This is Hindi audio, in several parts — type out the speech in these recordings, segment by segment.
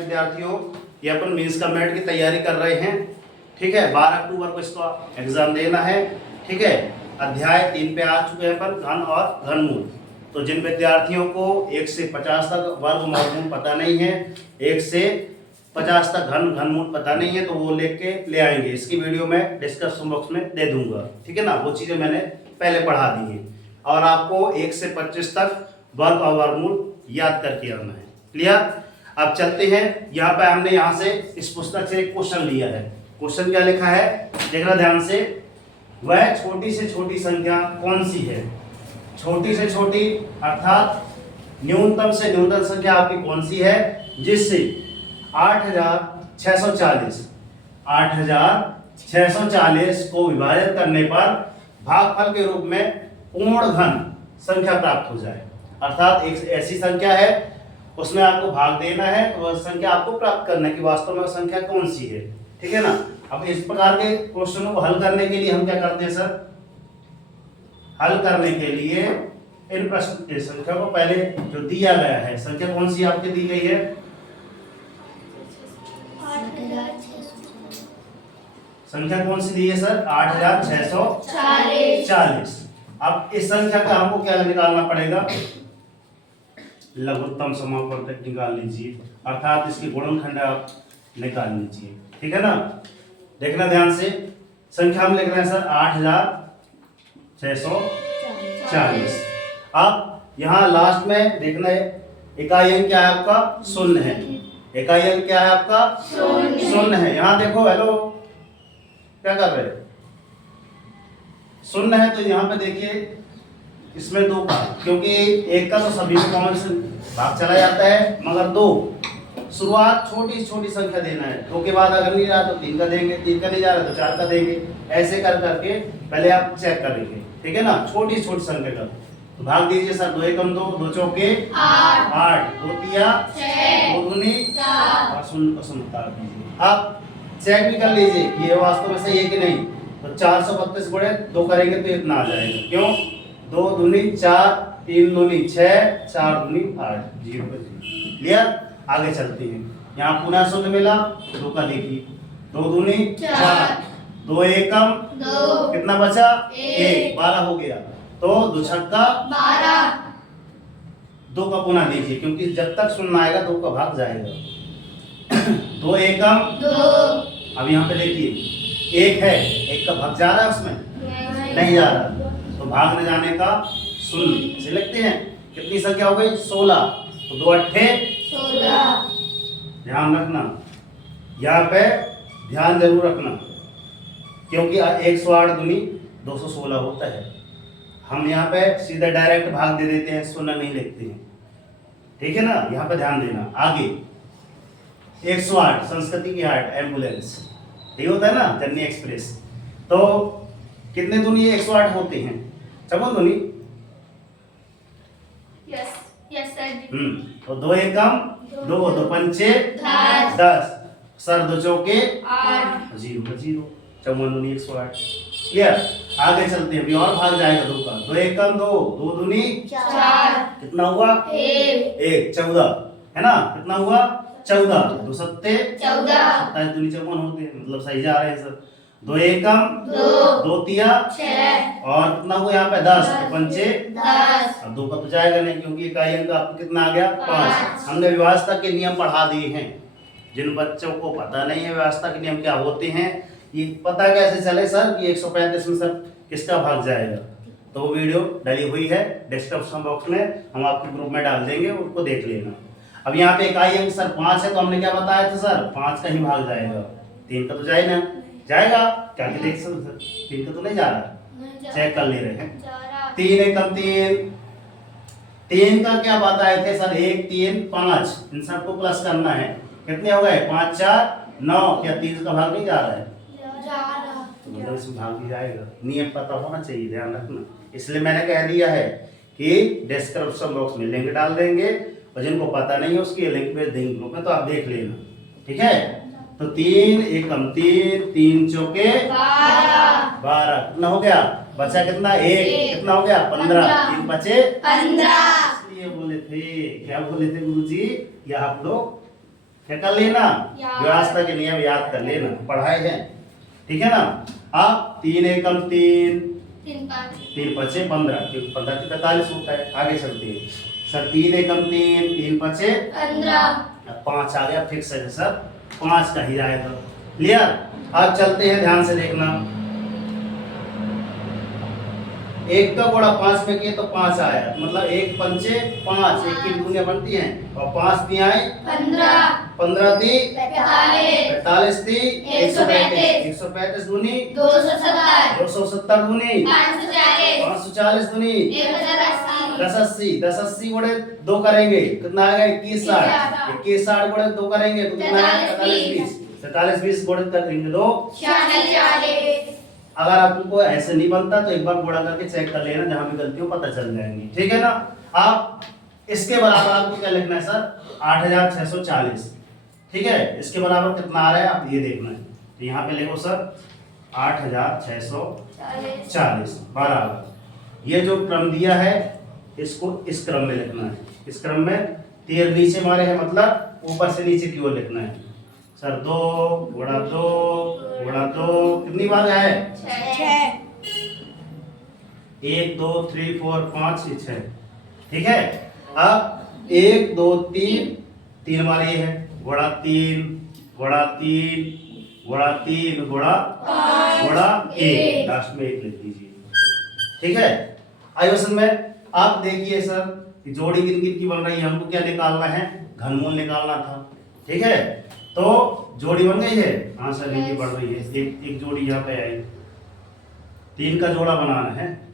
विद्यार्थियों, ये अपन मीन्स का मेरिट की तैयारी कर रहे हैं। ठीक है, 12 अक्टूबर को इसका एग्जाम देना है। ठीक है, अध्याय 3 पे आ चुके हैं अपन, घन और घनमूल। तो जिन विद्यार्थियों को 1 से 50 तक वर्ग वर्गमूल पता नहीं है, 1 से 50 तक घनमूल पता नहीं है, तो वो लेके ले आएंगे। इसकी वीडियो मैं डिस्क्रिप्शन बॉक्स में दे दूंगा। ठीक है ना, वो चीज़ें मैंने पहले पढ़ा दी हैं। और आपको 1 से 25 तक वर्ग और वर्गमूल याद करके आना है। क्लियर? अब चलते हैं। यहाँ पे हमने यहाँ से इस पुस्तक से एक क्वेश्चन लिया है। क्वेश्चन क्या लिखा है, देखना ध्यान से। वह छोटी से छोटी संख्या कौन सी है? छोटी से छोटी अर्थात न्यूनतम से न्यूनतम संख्या आपकी कौन सी है, जिससे 8640 को विभाजित करने पर भागफल के रूप में पूर्ण घन संख्या प्राप्त हो जाए। अर्थात एक ऐसी संख्या है, उसमें आपको भाग देना है, तो वह संख्या आपको प्राप्त करना है कि वास्तव में वह संख्या कौन सी है। ठीक है ना। अब इस प्रकार के क्वेश्चनों को हल करने के लिए हम क्या करते हैं सर, हल करने के लिए इन प्रश्न की संख्या को पहले जो दिया गया है, संख्या कौन सी आपके दी गई है, 8640। संख्या कौन सी दी है सर, 8640। अब इस संख्या का हमको क्या निकालना पड़ेगा, लघुत्तम समापवर्तक निकाल लीजिए, अर्थात इसकी गुणनखंड आप निकाल लीजिए। ठीक है ना। देखना ध्यान से, संख्या हम लिख रहे हैं सर 8640। अब यहाँ लास्ट में देखना है, इकाई अंक क्या है आपका, शून्य है। इकाई अंक क्या है आपका, शून्य है। यहाँ देखो, हेलो क्या कर रहे हैं, शून्य है, तो यहाँ पे देखिए इसमें 2 का, क्योंकि 1 का तो सभी में कॉमन भाग चला जाता है, मगर 2 शुरुआत छोटी छोटी संख्या देना है। 2 के बाद अगर नहीं रहा तो 3 का देंगे, 3 का नहीं जा रहा तो 4 का देंगे। ऐसे कर करके पहले आप चेक करेंगे। ठीक है ना, छोटी छोटी संख्या का तो भाग दीजिए सर। 2 एकम 2, 2 चौके 8, 2 तिया 6, 2 दूनी 4 और शून्य को शून्य उतार दीजिए। आप चेक भी कर लीजिए कि ये वास्तव में सही है कि नहीं। तो 432 गुणे 2 करेंगे तो इतना आ जाएगा। क्यों, 2 दूनी 4, 3 दूनी 6, 4 दूनी 8, 0 पर 0। क्लियर? आगे चलते हैं। यहाँ पुनः शून्य मिला, 2 का देखिए, 2 दूनी 4, 2 एकम 2, कितना बचा 1, 12 हो गया। तो 2 छक्का 12, 2 का पुनः देखिए, क्योंकि जब तक शून्य आएगा 2 का भाग जाएगा। 2 एकम 2, अब यहाँ पे देखिए 1 है, 1 का भाग जा रहा है उसमें, नहीं जा रहा, तो भाग न जाने का शून्य इसे लिखते हैं। कितनी संख्या हो गई, 16, तो 2 अट्ठे 16। ध्यान रखना, यहाँ पे ध्यान जरूर रखना, क्योंकि 108 दूनी 216 होता है। हम यहाँ पे सीधा डायरेक्ट भाग दे देते हैं, शून्य नहीं लिखते हैं। ठीक है ना, यहाँ पे ध्यान देना। आगे 108 संस्कृति की 8 एम्बुलेंस, ठीक होता है ना, चेन्नई एक्सप्रेस। तो कितने दूनी 108 होते हैं, चौवन दूनी। तो 2 एकम 2, 2 पंचे 10, सर 2 चौके 8, 0 का 0, 54 दूनी 108। क्लियर? आगे चलते हैं, अभी और भाग जाएगा 2 का। 2 एकम 2, 2 दूनी 4, कितना हुआ 1, 14 है ना, कितना हुआ 14, 2 सत्ते 14, 27 दूनी 54 होते हैं, मतलब सही जा रहे हैं सर। 2 एकम 2, 2 तिया 6 और कितना हुआ यहाँ पे 10, 2 पंचे 10। अब 2 का तो जाएगा नहीं, क्योंकि इकाई अंक आपको कितना आ गया 5। हमने व्यवस्था के नियम पढ़ा दिए हैं। जिन बच्चों को पता नहीं है व्यवस्था के नियम क्या होते हैं, ये पता कैसे चले सर कि 135 में सर किसका भाग जाएगा, तो वो वीडियो डली हुई है, डिस्क्रिप्शन बॉक्स में हम आपके ग्रुप में डाल देंगे, उसको देख लेना। अब यहाँ पे इकाई अंक सर 5 है, तो हमने क्या बताया था सर, 5 का ही भाग जाएगा, 3 का तो जाएगा ना, जाएगा क्या कि देख सर 3 का तो नहीं जा रहा, चेक कर ले रहे हैं। 3 एकम 3, 3 का क्या बताए थे सर, 1 3 5, इन सबको प्लस करना है। कितने हो गए 5 4 9, क्या 3 का भाग नहीं जा रहा है, तो मतलब इसमें भाग भी जाएगा। नियम पता होना चाहिए, ध्यान रखना। इसलिए मैंने कह दिया है कि डिस्क्रिप्शन बॉक्स में लिंक डाल देंगे, और जिनको पता नहीं है उसकी लिंक भेज देंगे ग्रुप में, तो आप देख लेना। ठीक है, तो 3 एकम 3, 3 चौके 12, कितना हो गया, बचा कितना 1, कितना हो गया 15, 3 बचे 15। इसलिए बोले थे, क्या बोले थे गुरुजी, या आप लोग क्या कर लेना, याद। व्यवस्था के नियम याद कर लेना, पढ़ाए हैं, ठीक है ना। अब 3 एकम 3, 3 5 3 पचे 15, क्योंकि 15 से 45 होता है। आगे चलते हैं सर, 3 एकम 3, 3 पचे 15 5 आ गया, फिक्स है सर, 5 का ही आएगा। क्लियर। अब चलते हैं, ध्यान से देखना, एक का गुणा 5 में किए तो 5 आया, मतलब 1 पंचे 5, 1 की दूनिया बनती हैं, और 5 तिहाई 15 15 ती 45 45 ती 135 135 दूनी 270 270 दूनी 540 540 दूनी 1080 10 80 गुणे 2 करेंगे, कितना आएगा 21 60, 21 60 गुणे 2 करेंगे तो कितना आएगा 47 20, 47 20 गुणे करेंगे 2 40 अगर आपको ऐसे नहीं बनता तो एक बार गुणा करके चेक कर लेना, जहां भी गलती हो पता चल जाएंगी, ठीक है ना। आप इसके बराबर आपको क्या लिखना है सर, 8640, ठीक है। इसके बराबर कितना आ रहा है आप ये देखना है, तो यहाँ पे लिखो सर 8640 बराबर, ये जो क्रम दिया है इसको इस क्रम में लिखना है, इस क्रम में तीर नीचे मारे हैं, मतलब ऊपर से नीचे की ओर लिखना है सर। 2 गुणा 2 गुणा 2 कितनी बार है, 1 2 3 4 5 6, ठीक है। अब 1 2 3 3 बार ये है, गुणा 3 गुणा 3 गुणा 3 गुणा गुणा 1, लास्ट में 1 लिख दीजिए, ठीक है। आइए क्वेश्चन में आप देखिए सर कि जोड़ी किन किन की बन रही है, हमको क्या निकालना है, घनमूल निकालना था, ठीक है। तो जोड़ी बन गई है, हाँ सर इनकी बढ़ रही है, एक जोड़ी यहाँ पे आई, 3 का जोड़ा बनाना है,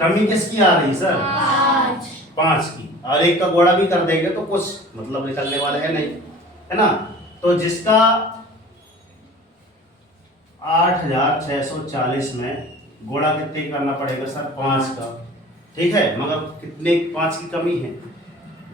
कमी किसकी आ रही सर, 5 की, और 1 का गोड़ा भी कर देंगे तो कुछ मतलब निकलने वाला है नहीं, है ना। तो जिसका 8640 में गोड़ा कितने करना पड़ेगा सर, 5 का, ठीक है। मगर कितने 5 की कमी है,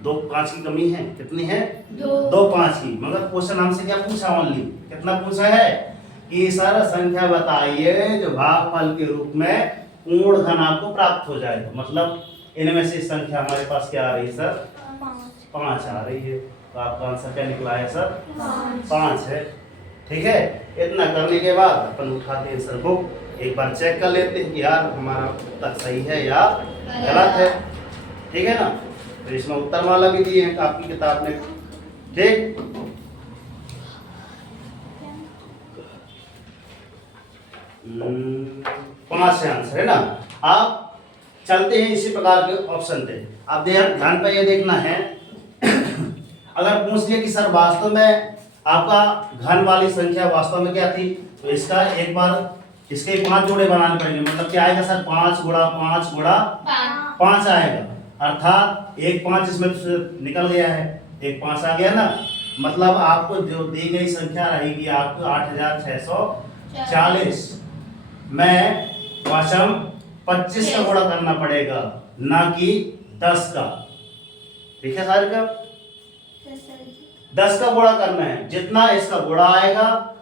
2 5 की कमी है, कितनी है 2 5 की। मगर क्वेश्चन हमसे क्या पूछा, ओनली कितना पूछा है कि सर संख्या बताइए जो भागफल के रूप में पूर्ण घन आपको प्राप्त हो जाए, मतलब इनमें से संख्या हमारे पास क्या आ रही है सर, 5 आ रही है, तो आपका आंसर क्या निकला है सर, 5 है, ठीक है। इतना करने के बाद अपन उठाते हैं सर बुक, एक बार चेक कर लेते हैं कि यार हमारा उत्तर सही है या गलत है, ठीक है ना। तो इसमें उत्तर माला भी दिए हैं आपकी किताब में, ठीक। पांच से आंसर है ना। आप चलते हैं इसी प्रकार के ऑप्शन पे, आप ध्यान पे ये देखना है अगर पूछ लिया कि सर वास्तव में आपका घन वाली संख्या वास्तव में क्या थी, तो इसका एक बार इसके 5 जोड़े बनाने पड़ेंगे, मतलब क्या आएगा सर, 5 गुणा 5 गुणा 5 आएगा, अर्थात 1 5 इसमें तो निकल गया है, 1 5 आ गया ना, मतलब आपको जो दी गई संख्या रहेगी आपको 8640 में वाशम 25 का गुणा करना पड़ेगा, ना कि 10 का, ठीक है सर। का 10 का गुणा करना है, जितना इसका गुणा आएगा,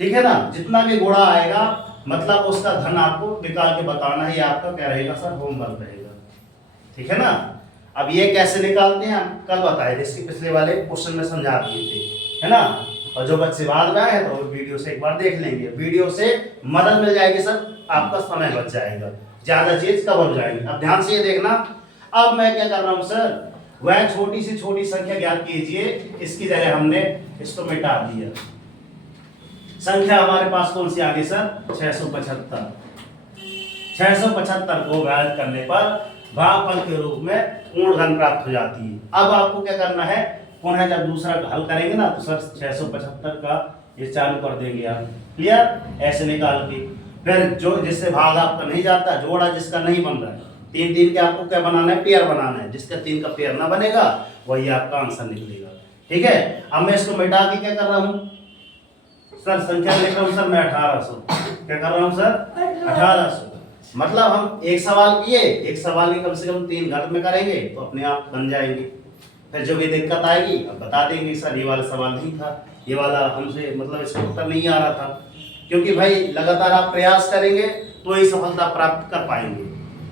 ठीक है ना, जितना भी गुणा आएगा मतलब उसका धन आपको निकाल के बताना है, ये आपका क्या रहेगा सर, होमवर्क रहेगा, ठीक है ना। अब ये कैसे निकालते हैं हम कल बताए थे, इसके पिछले वाले क्वेश्चन में समझा दिए थे, है ना। और जो बच्चे बाद में आए हैं तो वीडियो से एक बार देख लेंगे, वीडियो से मदद मिल जाएगी सर, आपका समय बच जाएगा, ज्यादा चीज कवर हो जाएगी। अब ध्यान से ये देखना, अब मैं क्या कर रहा हूं सर, वह छोटी से छोटी संख्या ज्ञात कीजिए, इसकी जगह हमने इसको मिटा दिया। संख्या हमारे पास कौन सी आ गई सर, 675। 675 को विभाजित करने पर भागफल के रूप में पूर्ण घन प्राप्त हो जाती है। अब आपको क्या करना है, पुनः जब दूसरा हल करेंगे ना तो सर 675 का ये चालू कर देंगे आप, क्लियर, ऐसे निकाल के फिर जो जिससे भाग आपका नहीं जाता, जोड़ा जिसका नहीं बन रहा है, 3 3 के आपको क्या बनाना है, पेयर बनाना है, जिसका 3 का पेयर ना बनेगा वही आपका आंसर निकलेगा, ठीक है। अब मैं इसको मिटा के क्या कर रहा हूँ सर, संख्या लिख रहा हूँ सर मैं 1800, क्या कर रहा हूँ सर 1800, मतलब हम एक सवाल किए, एक सवाल की कम से कम 3 घंटे में करेंगे तो अपने आप बन जाएंगे। फिर जो भी दिक्कत आएगी अब बता देंगे सर ये वाला सवाल नहीं था, ये वाला हमसे मतलब इसका उत्तर नहीं आ रहा था, क्योंकि भाई लगातार आप प्रयास करेंगे तो ही सफलता प्राप्त कर पाएंगे,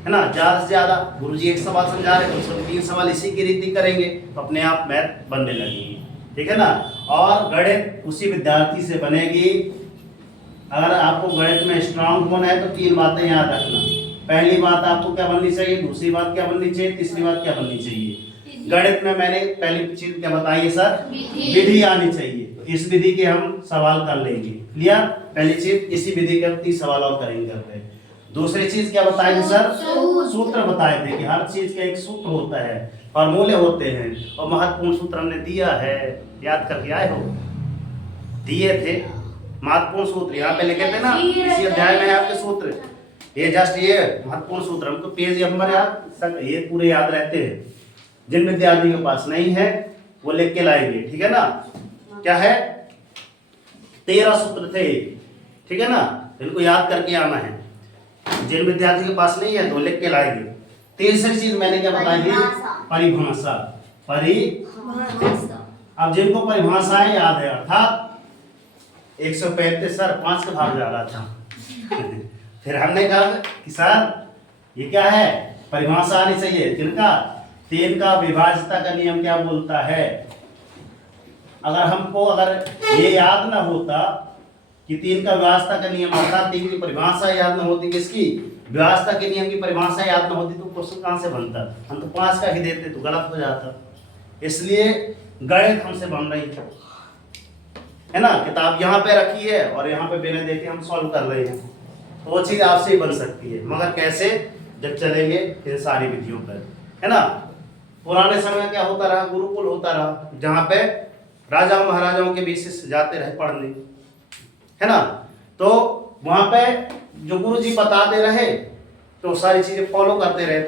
है ना। ज्यादा से ज्यादा गुरुजी एक सवाल समझा रहे तो उसको 3 सवाल इसी की रीति करेंगे तो अपने आप मैथ बनने लगेगी, ठीक है ना। और गणित उसी विद्यार्थी से बनेगी। अगर आपको गणित में स्ट्रांग होना है तो 3 बातें याद रखना। पहली बात आपको क्या बननी चाहिए, दूसरी बात क्या बननी चाहिए, तीसरी बात क्या बननी चाहिए। गणित में मैंने पहली चीज क्या बताई है सर, विधि आनी चाहिए। तो इस विधि के हम सवाल कर लेंगे, क्लियर। पहली चीज इसी विधि के 30 सवाल और करेंगे करते हैं। दूसरी चीज क्या बताई थी सर, सूत्र बताए थे कि हर चीज का एक सूत्र होता है, फॉर्मूले होते हैं और महत्वपूर्ण सूत्र हमने दिया है, याद करके आए हो, दिए थे महत्वपूर्ण सूत्र। यहाँ पे लिखे थे ना, इसी अध्याय में आपके सूत्र, ये जस्ट ये महत्वपूर्ण सूत्र हमको पेज नंबर याद, ये पूरे याद रहते हैं। जिन विद्यार्थी के पास नहीं है वो लिख के लाएंगे, ठीक है ना। क्या है, 13 सूत्र थे, ठीक है ना, इनको याद करके आना है। जिन विद्यार्थी के पास नहीं है तो लिख के लाएंगे। तीसरी चीज मैंने क्या बताई थी, परिभाषा। अब जिनको परिभाषाएं याद है, अर्थात 135 सर 5 का भाग जा रहा था फिर हमने कहा कि सर ये क्या है, परिभाषा आनी चाहिए। किनका, 3 का विभाज्यता का नियम क्या बोलता है। अगर हमको अगर ये याद ना होता कि 3 का विभाज्यता का नियम, अर्थात 3 की परिभाषा याद ना होती, किसकी, विभाज्यता के नियम की परिभाषा याद ना होती तो क्वेश्चन कहां से बनता। हम तो 5 का ही देते तो गलत हो जाता। इसलिए गणित हमसे बन रही है ना। किताब यहाँ पे रखी है और यहाँ पे बिना देखे हम सॉल्व कर रहे हैं, तो वो चीज आपसे ही बन सकती है, मगर कैसे, जब चलेंगे इन सारी विधियों पर, है ना। पुराने समय में क्या होता रहा, गुरुकुल होता रहा, जहाँ पे राजा महाराजाओं के बीच से जाते रहे पढ़ने, है ना। तो वहां पे जो गुरुजी बताते रहे तो सारी चीजें फॉलो करते रहे,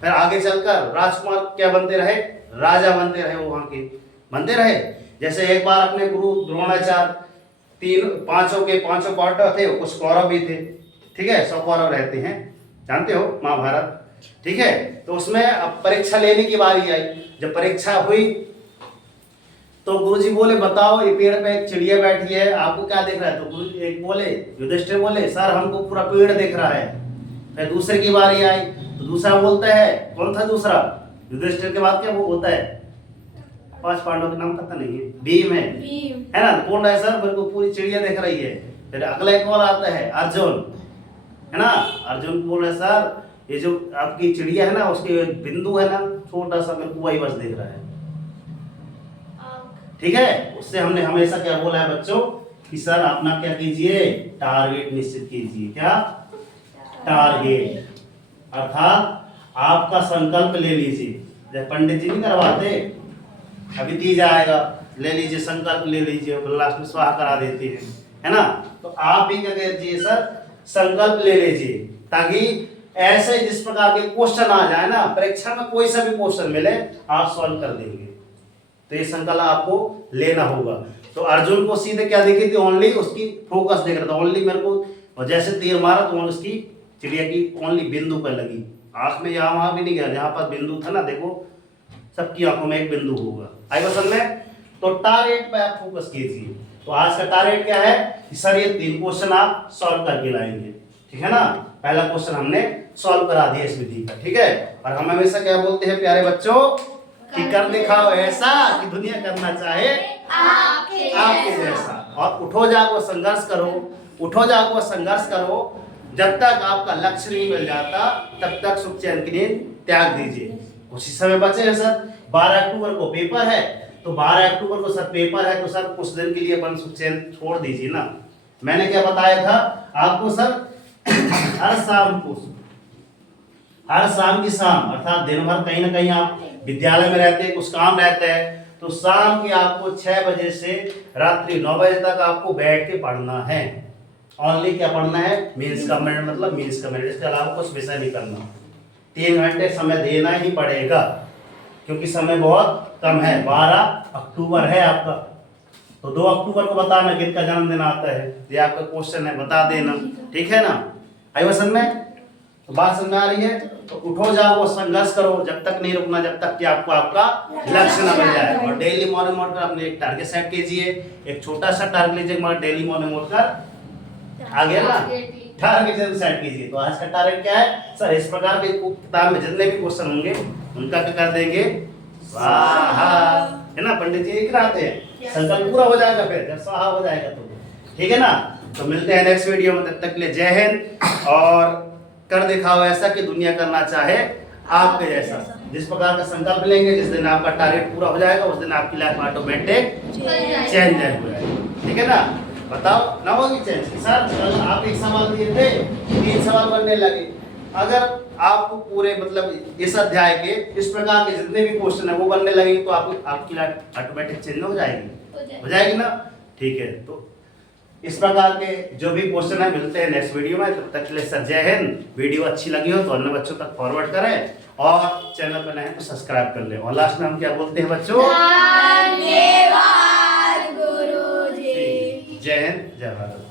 फिर आगे चलकर राजकुमार क्या बनते रहे, राजा बनते रहे, वो वहां के बनते रहे। जैसे एक बार अपने गुरु द्रोणाचार्य 5 के 5 पांडव थे, कुछ कौरव भी थे, ठीक है, 100 कौरव रहते हैं, जानते हो महाभारत, ठीक है। तो उसमें अब परीक्षा लेने की बारी आई। जब परीक्षा हुई तो गुरुजी बोले बताओ ये पेड़ पे एक चिड़िया बैठी है, आपको क्या दिख रहा है। तो गुरु एक बोले, युधिष्ठिर बोले सर हमको पूरा पेड़ दिख रहा है। फिर दूसरे की बारी आई तो दूसरा बोलता है, कौन था दूसरा, युधिष्ठिर के बाद क्या वो होता है, 5 पांडवों के नाम पता नहीं है, भीम है ना। कौन है सर, मेरे को पूरी चिड़िया दिख रही है। फिर अगला एक और आता है अर्जुन, है ना। अर्जुन बोल रहे सर ये जो आपकी चिड़िया है ना उसके बिंदु है ना छोटा सा, मेरे को वही बस दिख रहा है, ठीक है। उससे हमने हमेशा क्या बोला है बच्चों कि सर अपना क्या कीजिए, टारगेट निश्चित कीजिए। क्या, टारगेट, अर्थात आपका संकल्प ले लीजिए। जब पंडित जी नहीं करवाते, अभी तीज आएगा, ले लीजिए संकल्प ले लीजिए, लास्ट में स्वाहा करा देते हैं, है ना। तो आप भी क्या कीजिए सर, संकल्प ले लीजिए, ताकि ऐसे जिस प्रकार के क्वेश्चन आ जाए ना परीक्षा में, कोई सा भी क्वेश्चन मिले आप सॉल्व कर देंगे। तो ये संकल्प आपको लेना होगा। तो अर्जुन को सीधे क्या दिखी थी, ओनली उसकी फोकस देख रहा था, ओनली मेरे को, और जैसे तीर मारा तो उसकी चिड़िया की ओनली बिंदु पर लगी, आंख में यहाँ वहां भी नहीं गया, जहां पर बिंदु था ना, देखो सबकी आंखों में एक बिंदु होगा। आई बात समझ में। तो टारगेट पे आप फोकस कीजिए। तो आज का टारगेट क्या है कि सर ये 3 क्वेश्चन आप सॉल्व करके लाएंगे, ठीक है ना। पहला क्वेश्चन हमने सॉल्व करा दिया इस विधि का, ठीक है। और हम हमेशा क्या बोलते हैं प्यारे बच्चों कि कर दिखाओ ऐसा कि दुनिया करना चाहे आपके जैसा। और उठो जागो संघर्ष करो, उठो जागो संघर्ष करो, जब तक आपका लक्ष्य नहीं मिल जाता तब तक सुख चैन की नींद त्याग दीजिए। उसी समय बचे हैं सर, 12 अक्टूबर को पेपर है, तो 12 अक्टूबर को सर पेपर है, तो सर कुछ दिन के लिए अपन सुख चैन छोड़ दीजिए ना। मैंने क्या बताया था आपको सर, हर शाम की शाम, अर्थात दिन भर कहीं ना कहीं आप विद्यालय में रहते हैं, कुछ काम रहता है, तो शाम के आपको 6 बजे से रात्रि 9 बजे तक आपको बैठ के पढ़ना है। ओनली क्या पढ़ना है, मीन्स का मिनट, मतलब मीन्स का मिनट, इसके अलावा कुछ विषय नहीं करना। 3 घंटे समय देना ही पड़ेगा, क्योंकि समय बहुत कम है। 12 अक्टूबर है आपका, तो 2 अक्टूबर को बताना किसका जन्मदिन आता है, ये आपका क्वेश्चन है, बता देना, ठीक है ना। आई बात समझ में, तो बात समझ में आ रही है। तो उठो जाओ संघर्ष करो, जब तक नहीं रुकना, जब तक कि आपको आपका लक्ष्य न मिल जाए। और डेली मॉर्निंग उठकर अपने एक टारगेट सेट कीजिए, एक छोटा सा टारगेट लीजिए, मगर डेली मॉर्निंग उठकर आ गया ना, टारगेट सेट कीजिए। तो आज का टारगेट क्या है सर? इस प्रकार के किताब में जितने भी क्वेश्चन होंगे उनका क्या कर देंगे? स्वाहा, है ना? पंडित जी एक कराते हैं, संकल्प पूरा हो जाएगा फिर जब स्वाहा हो जाएगा तो, ठीक है ना? तो मिलते हैं नेक्स्ट वीडियो में, तब तक के लिए जय हिंद। और कर दिखाओ ऐसा कि दुनिया करना चाहे आपके जैसा। जिस प्रकार का संकल्प लेंगे, जिस दिन आपका टारगेट पूरा हो जाएगा उस दिन आपकी लाइफ ऑटोमेटिक चेंज हो जाएगा, ठीक है ना? बताओ ना होगी चेंज? सर कल आप एक सवाल दिए थे, 3 सवाल बनने लगे। अगर आपको पूरे मतलब इस अध्याय के इस प्रकार के जितने भी क्वेश्चन है वो बनने लगे तो आपकी लाइफ ऑटोमेटिक चेंज हो जाएगी, हो जाएगी ना? ठीक है, तो इस प्रकार के जो भी क्वेश्चन है मिलते हैं नेक्स्ट वीडियो में। तब तक के लिए सर जय हिंद। वीडियो अच्छी लगी हो तो अन्य बच्चों तक फॉरवर्ड करें और चैनल पर नए हैं तो सब्सक्राइब कर लें। और लास्ट में हम क्या बोलते हैं बच्चों? धन्यवाद गुरुजी। जय हिंद, जय भारत।